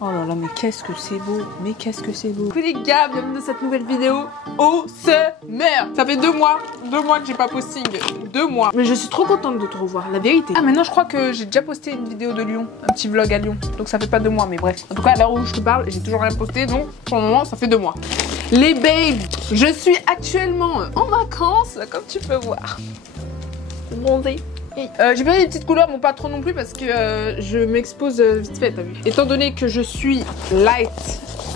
Oh là là, mais qu'est-ce que c'est beau. Mais qu'est-ce que c'est beau. Coucou les gars, bienvenue dans cette nouvelle vidéo au summer. Ça fait 2 mois que j'ai pas posting. 2 mois. Mais je suis trop contente de te revoir, la vérité. Ah, maintenant je crois que j'ai déjà posté une vidéo de Lyon. Un petit vlog à Lyon. Donc ça fait pas 2 mois, mais bref. En tout cas, à l'heure où je te parle, j'ai toujours rien posté. Donc pour le moment, ça fait 2 mois. Les babes, je suis actuellement en vacances, comme tu peux voir. Bronzée. J'ai bien des petites couleurs, bon pas trop non plus parce que je m'expose vite fait, t'as vu. Étant donné que je suis light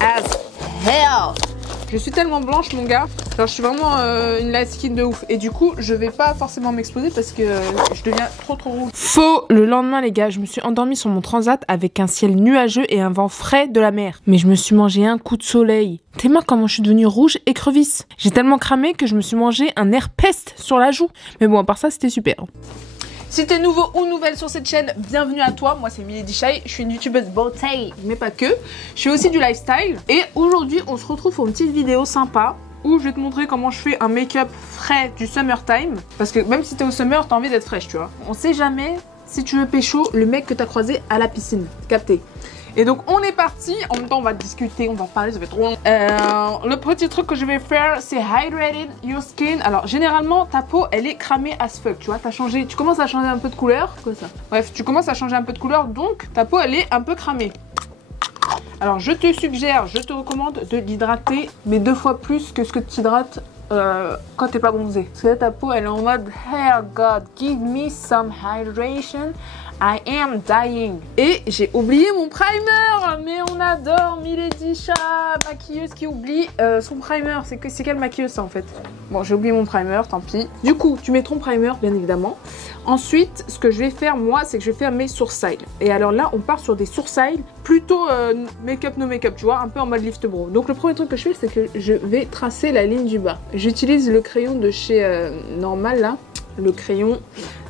as hell, je suis tellement blanche mon gars, genre je suis vraiment une light skin de ouf. Et du coup je vais pas forcément m'exposer parce que je deviens trop rouge. Faux, le lendemain les gars, je me suis endormie sur mon transat avec un ciel nuageux et un vent frais de la mer. Mais je me suis mangé un coup de soleil. T'es marre comment je suis devenue rouge écrevisse. J'ai tellement cramé que je me suis mangé un air peste sur la joue. Mais bon à part ça c'était super. Si t'es nouveau ou nouvelle sur cette chaîne, bienvenue à toi. Moi c'est Milady Shy, je suis une youtubeuse beauté, mais pas que. Je fais aussi du lifestyle. Et aujourd'hui on se retrouve pour une petite vidéo sympa où je vais te montrer comment je fais un make-up frais du summertime. Parce que même si t'es au summer, t'as envie d'être fraîche, tu vois. On sait jamais si tu veux pécho le mec que t'as croisé à la piscine. Capté. Et donc on est parti, en même temps on va discuter, on va parler, ça fait trop long. Le petit truc que je vais faire c'est hydrating your skin. Alors généralement ta peau elle est cramée as fuck, tu vois, tu commences à changer un peu de couleur. Quoi ça? Bref, tu commences à changer un peu de couleur donc ta peau elle est un peu cramée. Alors je te suggère, je te recommande de l'hydrater mais 2 fois plus que ce que tu hydrates quand t'es pas bronzé. Parce que là ta peau elle est en mode Hair God, give me some hydration. I am dying. Et j'ai oublié mon primer. Mais on adore Milady Shy, maquilleuse qui oublie son primer. C'est quelle maquilleuse ça en fait? Bon, j'ai oublié mon primer, tant pis. Du coup, tu mets ton primer bien évidemment. Ensuite, ce que je vais faire moi, c'est que je vais faire mes sourcils. Et alors là, on part sur des sourcils plutôt make-up no make-up, tu vois, un peu en mode lift brow. Donc le premier truc que je fais, c'est que je vais tracer la ligne du bas. J'utilise le crayon de chez Normal là. Le crayon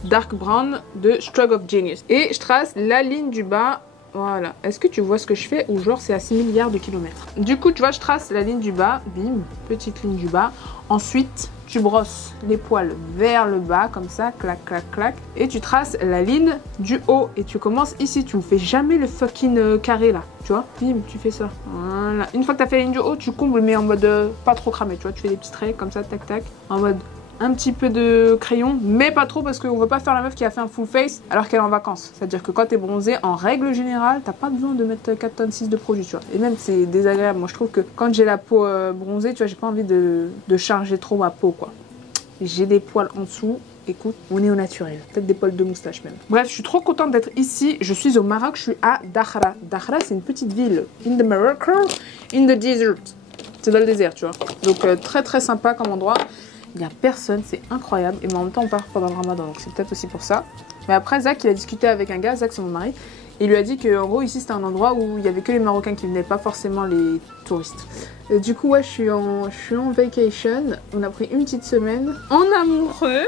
Dark Brown de Stroke of Genius. Et je trace la ligne du bas. Voilà. Est-ce que tu vois ce que je fais ou genre c'est à 6 milliards de kilomètres? Du coup, tu vois, je trace la ligne du bas. Bim, petite ligne du bas. Ensuite, tu brosses les poils vers le bas comme ça. Clac, clac, clac. Et tu traces la ligne du haut. Et tu commences ici. Tu ne fais jamais le fucking carré là. Tu vois? Bim, tu fais ça. Voilà. Une fois que tu as fait la ligne du haut, tu combles mais en mode pas trop cramé. Tu vois, tu fais des petits traits comme ça, tac, tac. En mode... un petit peu de crayon, mais pas trop parce qu'on veut pas faire la meuf qui a fait un full face alors qu'elle est en vacances. C'est-à-dire que quand t'es bronzé, en règle générale, t'as pas besoin de mettre 4 tonnes 6 de produit, tu vois. Et même c'est désagréable. Moi je trouve que quand j'ai la peau bronzée, tu vois, j'ai pas envie de charger trop ma peau, quoi. J'ai des poils en dessous. Écoute, on est au naturel. Peut-être des poils de moustache même. Bref, je suis trop contente d'être ici. Je suis au Maroc, je suis à Dakhla. Dakhla, c'est une petite ville. In the Morocco, in the desert. C'est dans le désert, tu vois. Donc très très sympa comme endroit. Il n'y a personne, c'est incroyable. Et en même temps, on part pendant le ramadan, donc c'est peut-être aussi pour ça. Mais après, Zach, il a discuté avec un gars, Zach, c'est mon mari. Et il lui a dit qu'en gros, ici, c'était un endroit où il n'y avait que les Marocains qui venaient, pas forcément les touristes. Et du coup, ouais, je suis en vacation. On a pris une petite semaine en amoureux.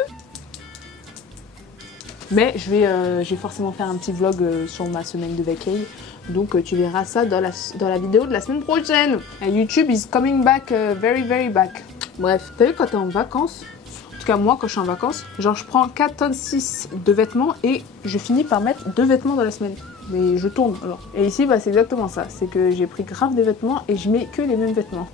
Mais je vais forcément faire un petit vlog sur ma semaine de vacay. Donc tu verras ça dans la vidéo de la semaine prochaine. YouTube is coming back, very very back. Bref, t'as vu quand t'es en vacances, en tout cas moi quand je suis en vacances, genre je prends 4 tonnes 6 de vêtements et je finis par mettre 2 vêtements dans la semaine. Mais je tourne alors. Et ici bah, c'est exactement ça, c'est que j'ai pris grave des vêtements et je mets que les mêmes vêtements.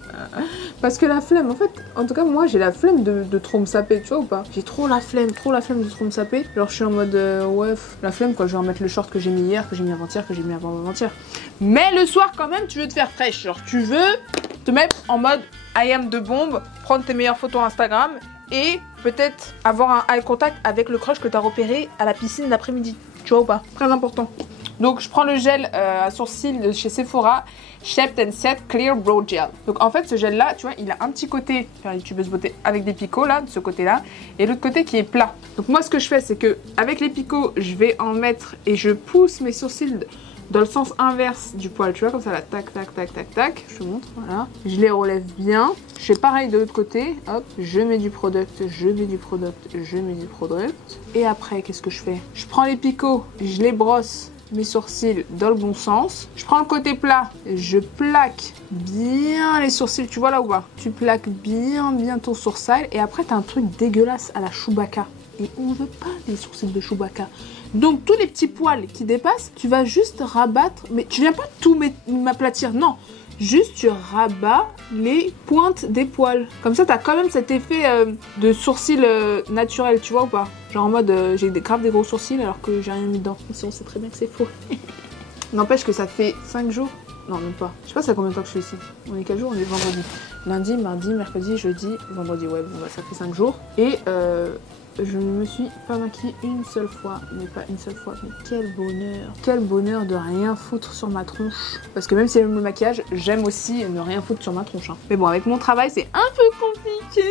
Parce que la flemme, en fait, en tout cas moi j'ai la flemme de trop me saper, tu vois ou pas? J'ai trop la flemme de trop me saper. Alors je suis en mode ouais, la flemme quoi, je vais remettre le short que j'ai mis hier, que j'ai mis avant-hier, que j'ai mis avant-avant-hier. Mais le soir quand même tu veux te faire fraîche, genre tu veux te mettre en mode I am de bombe, prendre tes meilleures photos Instagram et peut-être avoir un eye contact avec le crush que t'as repéré à la piscine l'après-midi. Tu vois ou pas? Très important. Donc je prends le gel à sourcils de chez Sephora, Shaped and Set Clear Brow Gel. Donc en fait ce gel là, tu vois, il a un petit côté, faire une youtubeuse beauté, avec des picots là, de ce côté là, et l'autre côté qui est plat. Donc moi ce que je fais c'est que avec les picots, je vais en mettre et je pousse mes sourcils dans le sens inverse du poil, tu vois, comme ça là, tac, tac, tac, tac, tac, je te montre, voilà. Je les relève bien, je fais pareil de l'autre côté, hop, je mets du product, je mets du product, je mets du product. Et après, qu'est-ce que je fais? Je prends les picots, je les brosse, mes sourcils dans le bon sens. Je prends le côté plat, je plaque bien les sourcils, tu vois là ou pas? Tu plaques bien ton sourcil et après t'as un truc dégueulasse à la Chewbacca. Et on veut pas des sourcils de Chewbacca. Donc tous les petits poils qui dépassent, tu vas juste rabattre. Mais tu viens pas tout m'aplatir, non. Juste tu rabats les pointes des poils. Comme ça, t'as quand même cet effet de sourcil naturel, tu vois ou pas? Genre en mode, j'ai grave des gros sourcils alors que j'ai rien mis dedans. Si on sait très bien que c'est faux. N'empêche que ça fait 5 jours. Non, même pas. Je sais pas ça fait combien de temps que je suis ici. On est quel jour? On est vendredi. Lundi, mardi, mercredi, jeudi, vendredi. Ouais, bon bah ça fait 5 jours. Et je ne me suis pas maquillée une seule fois. Mais pas une seule fois. Mais quel bonheur. Quel bonheur de rien foutre sur ma tronche. Parce que même si j'aime le maquillage, j'aime aussi ne rien foutre sur ma tronche. Hein. Mais bon, avec mon travail, c'est un peu compliqué.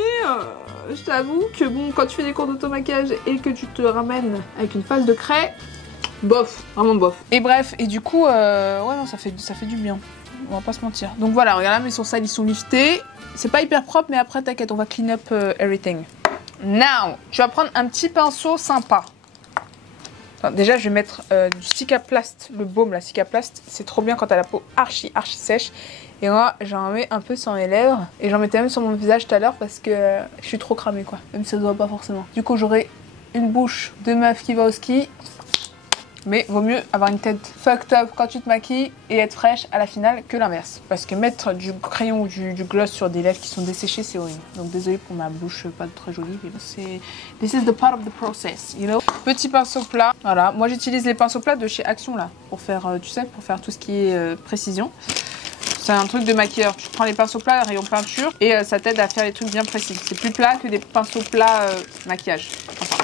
Je t'avoue que bon, quand tu fais des cours d'auto-maquillage et que tu te ramènes avec une face de craie, bof, vraiment bof. Et bref, et du coup, ouais non, ça fait du bien. On va pas se mentir. Donc voilà, regarde là, mes sourcils ils sont liftés. C'est pas hyper propre, mais après t'inquiète, on va clean up everything. Now, tu vas prendre un petit pinceau sympa. Enfin, déjà, je vais mettre du Cicaplast, le baume, la Cicaplast. C'est trop bien quand t'as la peau archi sèche. Et moi, j'en mets un peu sur mes lèvres. Et j'en mettais même sur mon visage tout à l'heure parce que je suis trop cramée, quoi. Même si ça se voit pas forcément. Du coup, j'aurai une bouche de meuf qui va au ski. Mais vaut mieux avoir une tête fucked up quand tu te maquilles et être fraîche à la finale que l'inverse. Parce que mettre du crayon ou du gloss sur des lèvres qui sont desséchées, c'est horrible. Donc désolée pour ma bouche pas très jolie, mais c'est... This is the part of the process, you know. Petit pinceau plat. Voilà, moi j'utilise les pinceaux plats de chez Action là. Pour faire, tu sais, pour faire tout ce qui est précision. C'est un truc de maquilleur. Tu prends les pinceaux plats, rayon peinture, et ça t'aide à faire les trucs bien précis. C'est plus plat que des pinceaux plats maquillage. Enfin,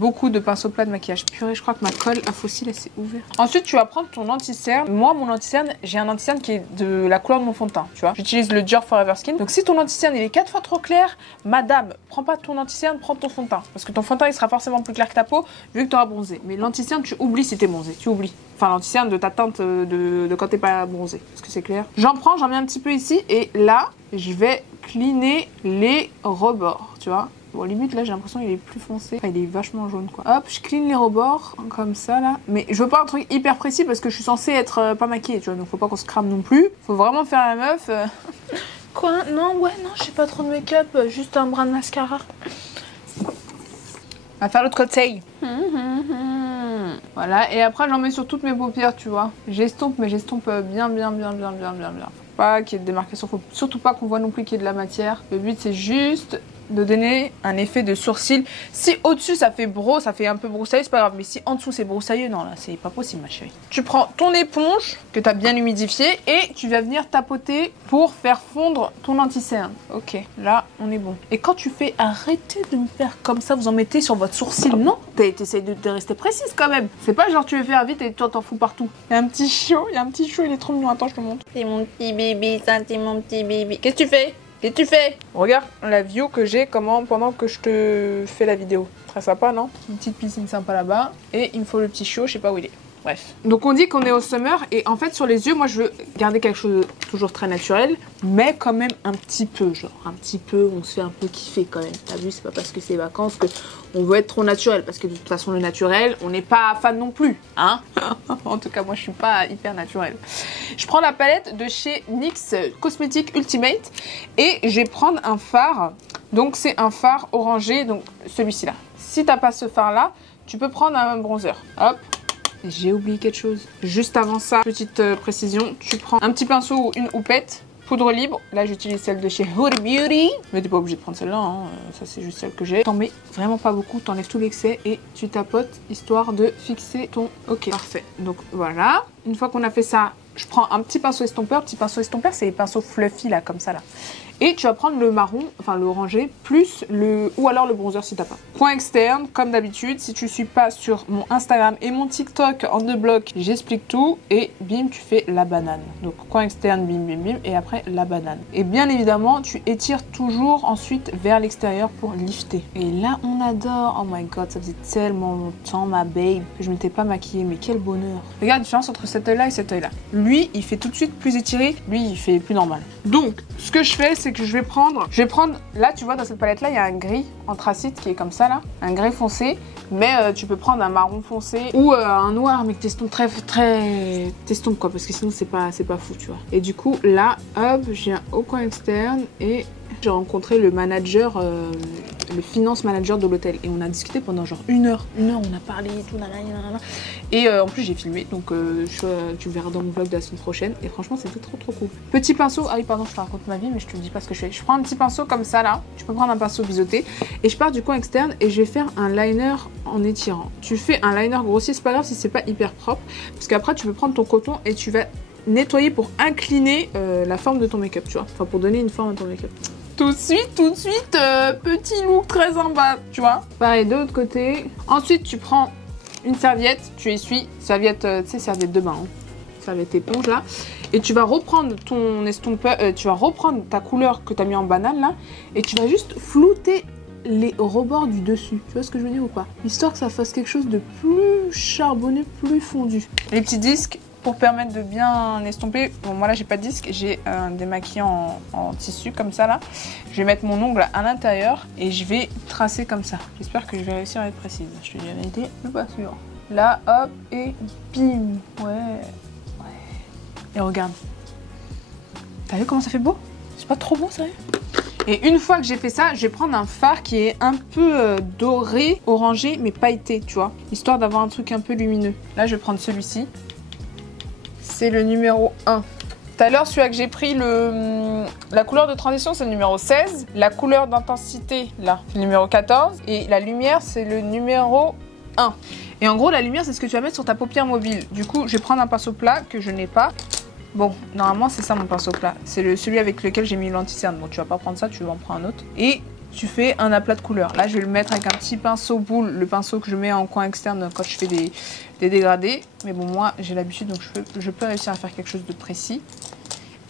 beaucoup de pinceaux plats de maquillage. Purée, je crois que ma colle à fossile elle s'est ouverte. Ensuite, tu vas prendre ton anti-cerne. Moi, mon anti-cerne, j'ai un anti-cerne qui est de la couleur de mon fond de teint, tu vois. J'utilise le Dior Forever Skin. Donc, si ton anti-cerne il est 4 fois trop clair, madame, prends pas ton anti-cerne, prends ton fond de teint. Parce que ton fond de teint il sera forcément plus clair que ta peau vu que tu auras bronzé. Mais l'anti-cerne, tu oublies si t'es bronzé. Tu oublies. Enfin, l'anti-cerne de ta teinte de quand t'es pas bronzé. Est-ce que c'est clair? J'en prends, j'en mets un petit peu ici. Et là, je vais cleaner les rebords, tu vois. Bon, limite, là, j'ai l'impression qu'il est plus foncé. Enfin, il est vachement jaune, quoi. Hop, je clean les rebords, comme ça, là. Mais je veux pas un truc hyper précis parce que je suis censée être pas maquillée, tu vois. Donc, faut pas qu'on se crame non plus. Faut vraiment faire la meuf. Quoi? Non, ouais, non, j'ai pas trop de make-up. Juste un brin de mascara. On va faire l'autre côté. Voilà, et après, j'en mets sur toutes mes paupières, tu vois. J'estompe, mais j'estompe bien. Faut pas qu'il y ait de démarcation. Faut surtout pas qu'on voit non plus qu'il y ait de la matière. Le but, c'est juste de donner un effet de sourcil. Si au-dessus ça fait ça fait un peu broussailleux, c'est pas grave. Mais si en dessous c'est broussailleux, non là c'est pas possible ma chérie. Tu prends ton éponge que tu as bien humidifiée et tu vas venir tapoter pour faire fondre ton anti-cerne. Ok, là on est bon. Et quand tu fais, arrêtez de me faire comme ça, vous en mettez sur votre sourcil. Non, t'essayes de rester précise quand même. C'est pas genre tu veux faire vite et tu t'en fous partout. Il y a un petit chiot, il est trop mignon. Attends, je te montre. C'est mon petit bébé, ça c'est mon petit bébé. Qu'est-ce que tu fais? Qu'est-ce que tu fais? Regarde la view que j'ai pendant que je te fais la vidéo. Très sympa, non? Une petite piscine sympa là-bas. Et il me faut le petit chiot, je sais pas où il est. Bref. Donc on dit qu'on est au summer et en fait sur les yeux, moi je veux garder quelque chose de toujours très naturel, mais quand même un petit peu, genre un petit peu, on se fait un peu kiffer quand même. T'as vu, c'est pas parce que c'est vacances que on veut être trop naturel, parce que de toute façon le naturel, on n'est pas fan non plus, hein. En tout cas moi je suis pas hyper naturelle. Je prends la palette de chez NYX Cosmetics Ultimate et je vais prendre un fard. Donc c'est un fard orangé, donc celui-ci là. Si t'as pas ce fard là, tu peux prendre un bronzer. Hop. J'ai oublié quelque chose. Juste avant ça, petite précision, tu prends un petit pinceau ou une houppette, poudre libre. Là, j'utilise celle de chez Huda Beauty. Mais t'es pas obligé de prendre celle-là, hein. Ça c'est juste celle que j'ai. T'en mets vraiment pas beaucoup, t'enlèves tout l'excès et tu tapotes histoire de fixer ton... Ok, parfait. Donc voilà. Une fois qu'on a fait ça, je prends un petit pinceau estompeur. Petit pinceau estompeur, c'est les pinceaux fluffy là, comme ça là. Et tu vas prendre le marron, enfin le orangé, plus le... ou alors le bronzer si t'as pas. Point externe, comme d'habitude, si tu suis pas sur mon Instagram et mon TikTok en 2 blocs, j'explique tout. Et bim, tu fais la banane. Donc coin externe, bim, et après la banane. Et bien évidemment, tu étires toujours ensuite vers l'extérieur pour lifter. Et là, on adore. Oh my god, ça faisait tellement longtemps, ma babe, que je m'étais pas maquillée. Mais quel bonheur. Regarde la différence entre cet œil-là et cet œil-là. Lui, il fait tout de suite plus étiré. Lui, il fait plus normal. Donc, ce que je fais, c'est que je vais prendre, là tu vois dans cette palette là il y a un gris anthracite qui est comme ça là, un gris foncé, mais tu peux prendre un marron foncé ou un noir mais que t'estompes très t'estompes quoi, parce que sinon c'est pas fou tu vois. Et du coup là hop, j'ai un haut coin externe et j'ai rencontré le manager le finance manager de l'hôtel. Et on a discuté pendant genre une heure, on a parlé et tout, nanana. Et en plus j'ai filmé, donc tu verras dans mon vlog de la semaine prochaine. Et franchement c'était trop cool. Petit pinceau, ah oui pardon je te raconte ma vie mais je te dis pas ce que je fais. Je prends un petit pinceau comme ça là, tu peux prendre un pinceau biseauté. Et je pars du coin externe et je vais faire un liner en étirant. Tu fais un liner grossier, c'est pas grave si c'est pas hyper propre. Parce qu'après tu peux prendre ton coton et tu vas nettoyer pour incliner la forme de ton make-up, tu vois. Enfin pour donner une forme à ton make-up. Tout de suite, petit look très sympa, tu vois. Pareil, de l'autre côté. Ensuite, tu prends une serviette, tu essuies, serviette, tu sais, serviette de bain, hein. Serviette éponge là. Et tu vas reprendre ton estompeur, tu vas reprendre ta couleur que tu as mis en banane là. Et tu vas juste flouter les rebords du dessus. Tu vois ce que je veux dire ou pas? Histoire que ça fasse quelque chose de plus charbonné, plus fondu. Les petits disques. Pour permettre de bien estomper, bon moi là j'ai pas de disque, j'ai un démaquillant en tissu comme ça là. Je vais mettre mon ongle à l'intérieur et je vais tracer comme ça. J'espère que je vais réussir à être précise. Je te dis la vérité, je suis pas sûre. Là hop et bim. Ouais. Et regarde. T'as vu comment ça fait beau? C'est pas trop beau ça? Et une fois que j'ai fait ça, je vais prendre un fard qui est un peu doré, orangé mais pailleté, tu vois. Histoire d'avoir un truc un peu lumineux. Là je vais prendre celui-ci. C'est le numéro 1. Tout à l'heure, celui-là que j'ai pris, la couleur de transition, c'est le numéro 16. La couleur d'intensité, là, c'est le numéro 14. Et la lumière, c'est le numéro 1. Et en gros, la lumière, c'est ce que tu vas mettre sur ta paupière mobile. Du coup, je vais prendre un pinceau plat que je n'ai pas. Bon, normalement, c'est ça mon pinceau plat. C'est celui avec lequel j'ai mis l'anti-cerne. Bon, tu vas pas prendre ça, tu vas en prendre un autre. Et tu fais un aplat de couleur. Là, je vais le mettre avec un petit pinceau boule, le pinceau que je mets en coin externe quand je fais des dégradés. Mais bon, moi, j'ai l'habitude, donc je peux réussir à faire quelque chose de précis.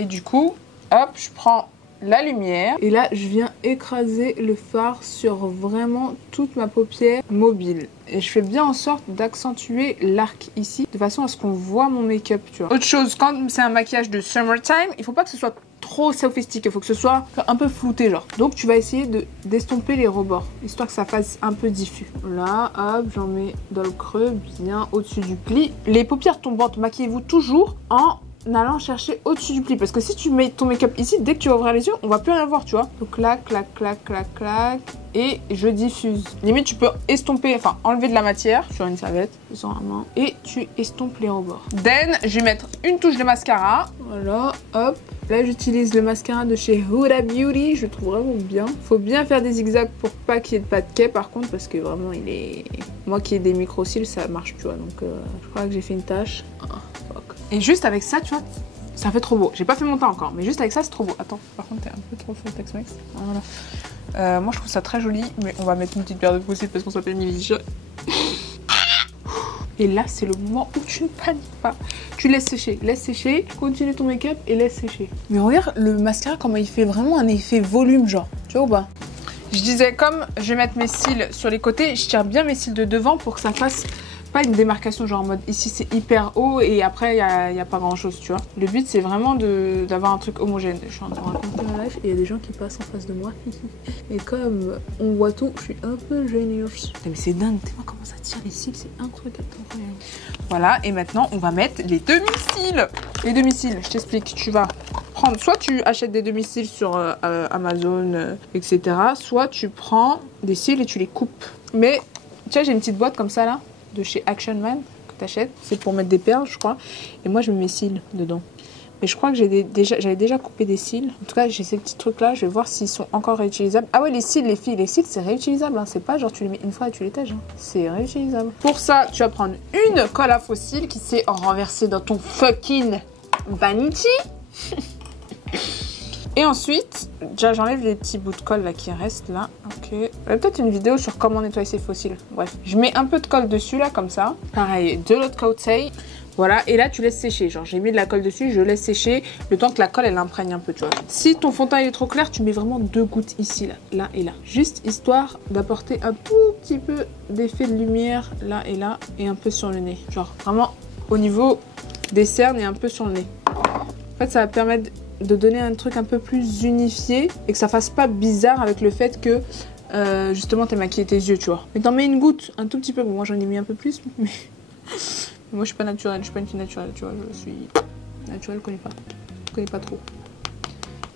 Et du coup, hop, je prends la lumière. Et là, je viens écraser le fard sur vraiment toute ma paupière mobile. Et je fais bien en sorte d'accentuer l'arc ici, de façon à ce qu'on voit mon make-up, tu vois. Autre chose, quand c'est un maquillage de summertime, il faut pas que ce soit trop sophistiqué, il faut que ce soit un peu flouté genre. Donc tu vas essayer d'estomper les rebords, histoire que ça fasse un peu diffus. Là, hop, j'en mets dans le creux, bien au-dessus du pli. Les paupières tombantes, maquillez-vous toujours en allant chercher au-dessus du pli, parce que si tu mets ton make-up ici, dès que tu vas ouvrir les yeux, on va plus rien voir, tu vois. Donc là, clac, clac, clac, clac, et je diffuse. Limite, tu peux estomper, enfin enlever de la matière sur une serviette, sur la main, et tu estompes les rebords. Then, je vais mettre une touche de mascara. Voilà, hop. Là, j'utilise le mascara de chez Huda Beauty, je le trouve vraiment bien. Faut bien faire des zigzags pour pas qu'il y ait de pas de quai, par contre, parce que vraiment, il est... Moi qui ai des micro-cils, ça marche, tu vois. Donc, je crois que j'ai fait une tache. Ah, fuck. Et juste avec ça, tu vois, ça fait trop beau. J'ai pas fait mon teint encore, mais juste avec ça, c'est trop beau. Attends, par contre, t'es un peu trop fort, Tex-Mex. Voilà. Moi, je trouve ça très joli, mais on va mettre une petite paire de poussées parce qu'on s'appelle Milly. Et là, c'est le moment où tu ne paniques pas. Tu laisses sécher, continue ton make-up et laisse sécher. Mais regarde le mascara, comment il fait vraiment un effet volume, genre. Tu vois ou pas? Je disais, comme je vais mettre mes cils sur les côtés, je tire bien mes cils de devant pour que ça fasse pas une démarcation, genre en mode ici c'est hyper haut et après il y a pas grand chose, tu vois. Le but c'est vraiment d'avoir un truc homogène. Je suis en train de raconter ma life et il y a des gens qui passent en face de moi. Et comme on voit tout, je suis un peu gênée. Mais c'est dingue, tu vois comment ça tire les cils, c'est incroyable. Voilà, et maintenant on va mettre les demi-cils. Les demi-cils, je t'explique, tu vas prendre, soit tu achètes des demi-cils sur Amazon, etc. Soit tu prends des cils et tu les coupes. Mais tu vois, j'ai une petite boîte comme ça là, de chez Action Man, que t'achètes. C'est pour mettre des perles, je crois. Et moi, je mets mes cils dedans. Mais je crois que j'avais déjà coupé des cils. En tout cas, j'ai ces petits trucs-là. Je vais voir s'ils sont encore réutilisables. Ah ouais, les cils, les filles. Les cils, c'est réutilisable. Hein. C'est pas genre tu les mets une fois et tu les tèges. Hein. C'est réutilisable. Pour ça, tu vas prendre une colle à faux cils qui s'est renversée dans ton fucking vanity. Et ensuite, déjà j'enlève les petits bouts de colle là qui restent là. Ok. Peut-être une vidéo sur comment nettoyer ses fossiles. Bref. Je mets un peu de colle dessus là comme ça. Pareil, de l'autre côté. Voilà. Et là tu laisses sécher. Genre j'ai mis de la colle dessus, je laisse sécher le temps que la colle elle imprègne un peu, tu vois. Si ton fond de teint est trop clair, tu mets vraiment 2 gouttes ici, là et là. Juste histoire d'apporter un tout petit peu d'effet de lumière là et là et un peu sur le nez. Genre vraiment au niveau des cernes et un peu sur le nez. En fait ça va permettre de donner un truc un peu plus unifié et que ça fasse pas bizarre avec le fait que justement t'es maquillé tes yeux, tu vois. Mais t'en mets une goutte, un tout petit peu. Bon, moi j'en ai mis un peu plus, mais moi je suis pas naturelle, je suis pas une fille naturelle, tu vois. Je suis naturelle, je connais pas trop.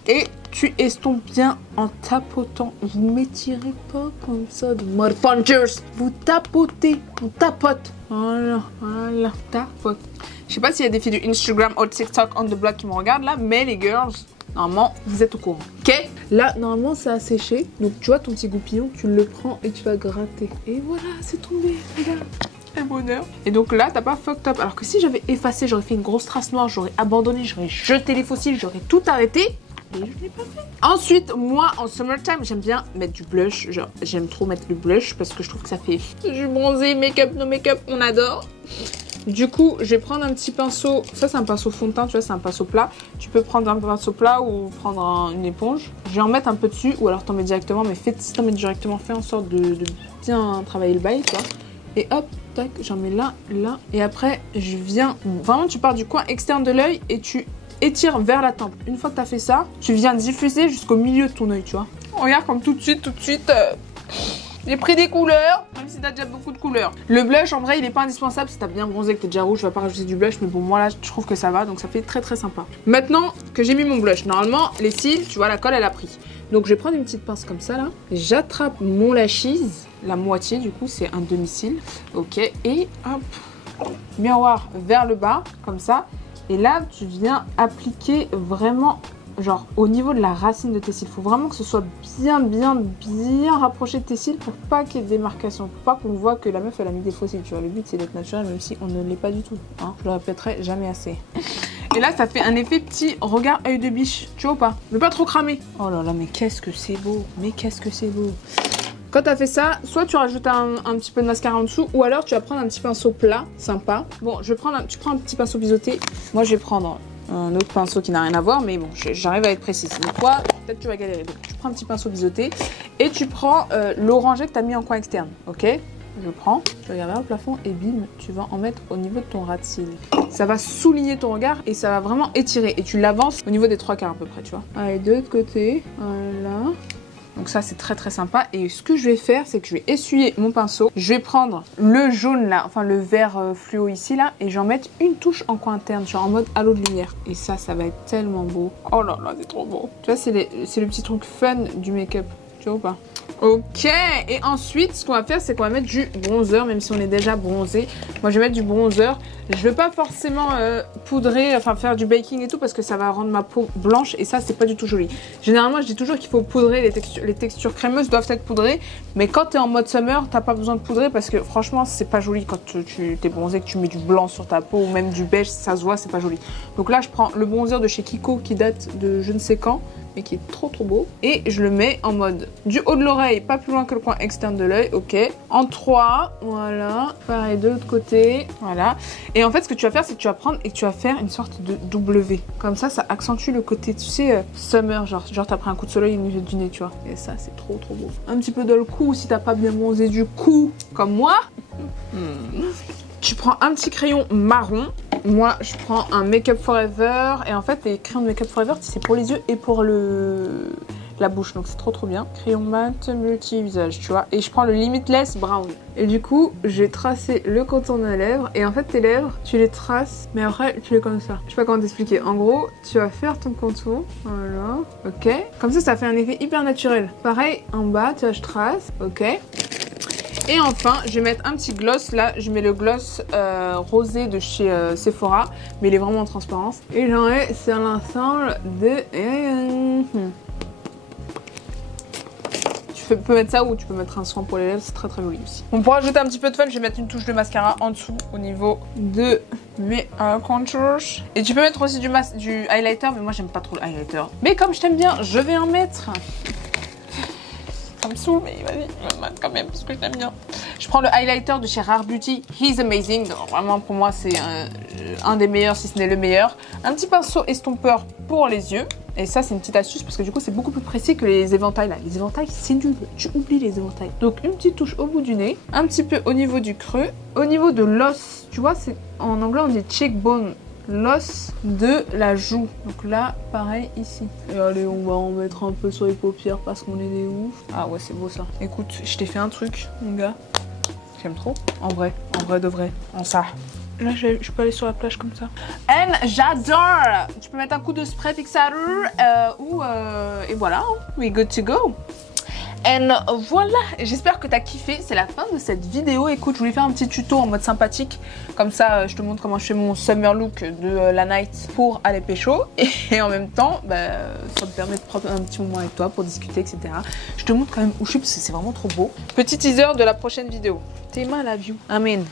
Et tu estompes bien en tapotant. Vous ne m'étirez pas comme ça de mud punchers. Vous tapotez, on tapote. Voilà, voilà, tapote. Je sais pas s'il y a des filles du Instagram ou TikTok on the block qui me regardent là, mais les girls, normalement, vous êtes au courant. Ok? Là, normalement, ça a séché. Donc, tu vois ton petit goupillon, tu le prends et tu vas gratter. Et voilà, c'est tombé. Regarde. Quel bonheur. Et donc là, t'as pas fucked up. Alors que si j'avais effacé, j'aurais fait une grosse trace noire, j'aurais abandonné, j'aurais jeté les fossiles, j'aurais tout arrêté. Et je l'ai pas fait. Ensuite, moi, en summertime, j'aime bien mettre du blush. Genre, j'aime trop mettre le blush parce que je trouve que ça fait... Je suis bronzée, make-up, no make-up, on adore. Du coup, je vais prendre un petit pinceau. Ça, c'est un pinceau fond de teint, tu vois, c'est un pinceau plat. Tu peux prendre un pinceau plat ou prendre une éponge. Je vais en mettre un peu dessus ou alors t'en mets directement. Mais si t'en mets directement, fais en sorte de bien travailler le bail, tu vois. Et hop, tac, j'en mets là, là. Et après, je viens... Vraiment, tu pars du coin externe de l'œil et tu étires vers la tempe. Une fois que tu as fait ça, tu viens diffuser jusqu'au milieu de ton œil, tu vois. Regarde comme tout de suite, j'ai pris des couleurs, même si t'as déjà beaucoup de couleurs. Le blush, en vrai, il est pas indispensable si t'as bien bronzé, que t'es déjà rouge, je vais pas rajouter du blush, mais bon, moi là, je trouve que ça va, donc ça fait très très sympa. Maintenant que j'ai mis mon blush, normalement, les cils, tu vois, la colle, elle a pris. Donc je vais prendre une petite pince comme ça, là. J'attrape mon lashes, la moitié, du coup, c'est un demi-cil. Ok, et hop, miroir vers le bas, comme ça. Et là, tu viens appliquer vraiment, genre, au niveau de la racine de tes cils. Il faut vraiment que ce soit bien rapproché de tes cils pour pas qu'il y ait de démarcation. Pour pas qu'on voit que la meuf, elle a mis des faux cils. Tu vois, le but, c'est d'être naturel, même si on ne l'est pas du tout. Hein. Je le répéterai jamais assez. Et là, ça fait un effet petit regard œil de biche. Tu vois ou pas? Mais pas trop cramé. Oh là là, mais qu'est-ce que c'est beau. Mais qu'est-ce que c'est beau. Quand tu as fait ça, soit tu rajoutes un petit peu de mascara en dessous, ou alors tu vas prendre un petit pinceau plat, sympa. Bon, tu prends un petit pinceau biseauté. Moi, je vais prendre un autre pinceau qui n'a rien à voir, mais bon, j'arrive à être précise. Mais toi, peut-être tu vas galérer. Donc, tu prends un petit pinceau biseauté et tu prends l'orangé que tu as mis en coin externe, ok? Je prends, tu regardes vers le plafond et bim, tu vas en mettre au niveau de ton ras de cils. Ça va souligner ton regard et ça va vraiment étirer. Et tu l'avances au niveau des 3/4 à peu près, tu vois. Allez, de l'autre côté, voilà. Donc ça, c'est très très sympa. Et ce que je vais faire, c'est que je vais essuyer mon pinceau. Je vais prendre le jaune là, enfin le vert fluo ici là, et j'en mettre une touche en coin interne, genre en mode halo de lumière. Et ça va être tellement beau. Oh là là, c'est trop beau. Tu vois, c'est le petit truc fun du make-up. Tu vois ou pas? Ok, et ensuite, ce qu'on va faire, c'est qu'on va mettre du bronzer, même si on est déjà bronzé. Moi, je vais mettre du bronzer. Je ne vais pas forcément poudrer, enfin faire du baking et tout, parce que ça va rendre ma peau blanche, et ça, c'est pas du tout joli. Généralement, je dis toujours qu'il faut poudrer, les textures crémeuses doivent être poudrées, mais quand tu es en mode summer, t'as pas besoin de poudrer, parce que franchement, c'est pas joli quand tu t'es bronzé, que tu mets du blanc sur ta peau, ou même du beige, ça se voit, c'est pas joli. Donc là, je prends le bronzer de chez Kiko, qui date de je ne sais quand, mais qui est trop trop beau. Et je le mets en mode du haut de l'oreille, pas plus loin que le coin externe de l'œil, ok. En 3, voilà. Pareil de l'autre côté, voilà. Et en fait, ce que tu vas faire, c'est que tu vas prendre et que tu vas faire une sorte de W. Comme ça accentue le côté, tu sais, summer, genre t'as pris un coup de soleil au milieu du nez, tu vois. Et ça, c'est trop trop beau. Un petit peu dans le cou, si t'as pas bien bronzé du cou, comme moi. Tu prends un petit crayon marron. Moi, je prends un Make Up Forever. Et en fait, les crayons de Make Up Forever, c'est pour les yeux et pour la bouche. Donc, c'est trop trop bien. Crayon mat multi-visage, tu vois. Et je prends le Limitless Brown. Et du coup, j'ai tracé le contour à lèvres. Et en fait, tes lèvres, tu les traces. Mais après, tu les comme ça. Je sais pas comment t'expliquer. En gros, tu vas faire ton contour. Voilà. Ok. Comme ça fait un effet hyper naturel. Pareil, en bas, tu vois, je trace. Ok. Et enfin, je vais mettre un petit gloss. Là, je mets le gloss rosé de chez Sephora. Mais il est vraiment en transparence. Et j'en ai sur l'ensemble de... Tu peux mettre ça ou tu peux mettre un soin pour les lèvres. C'est très très joli aussi. Bon, pour ajouter un petit peu de fun, je vais mettre une touche de mascara en dessous au niveau de mes contours. Et tu peux mettre aussi du highlighter. Mais moi, j'aime pas trop le highlighter. Mais comme je t'aime bien, je vais en mettre... Ça me saoule, mais vas-y, je me mate quand même parce que je l'aime bien. Je prends le highlighter de chez Rare Beauty. He's amazing. Donc, vraiment, pour moi, c'est un des meilleurs, si ce n'est le meilleur. Un petit pinceau estompeur pour les yeux. Et ça, c'est une petite astuce parce que du coup, c'est beaucoup plus précis que les éventails là. Les éventails, c'est nul. Tu oublies les éventails. Donc, une petite touche au bout du nez. Un petit peu au niveau du creux. Au niveau de l'os, tu vois, c'est en anglais, on dit cheekbone. L'os de la joue. Donc là, pareil ici. Et allez, on va en mettre un peu sur les paupières parce qu'on est des ouf. Ah ouais, c'est beau ça. Écoute, je t'ai fait un truc, mon gars. J'aime trop. En vrai de vrai. En ça. Là, je peux aller sur la plage comme ça. And j'adore. Tu peux mettre un coup de spray fixateur et voilà, we good to go. And voilà, j'espère que t'as kiffé, c'est la fin de cette vidéo. Écoute, je voulais faire un petit tuto en mode sympathique. Comme ça, je te montre comment je fais mon summer look de la night pour aller pécho. Et en même temps, ça me permet de prendre un petit moment avec toi pour discuter, etc. Je te montre quand même où je suis parce que c'est vraiment trop beau. Petit teaser de la prochaine vidéo. Tes mains, la view. Amen.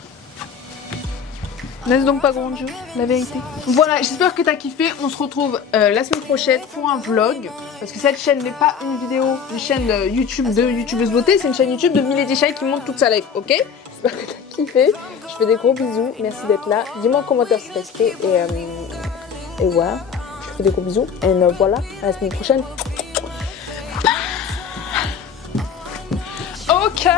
N'est-ce donc pas grandiose, la vérité? Voilà, j'espère que t'as kiffé. On se retrouve la semaine prochaine pour un vlog. Parce que cette chaîne n'est pas une vidéo, une chaîne YouTube de youtubeuse beauté. C'est une chaîne YouTube de Milady Shy qui monte toute sa life, ok? J'espère que t'as kiffé. Je fais des gros bisous. Merci d'être là. Dis-moi en commentaire si t'as kiffé. Et voilà. Je fais des gros bisous. Et voilà, à la semaine prochaine. Ok.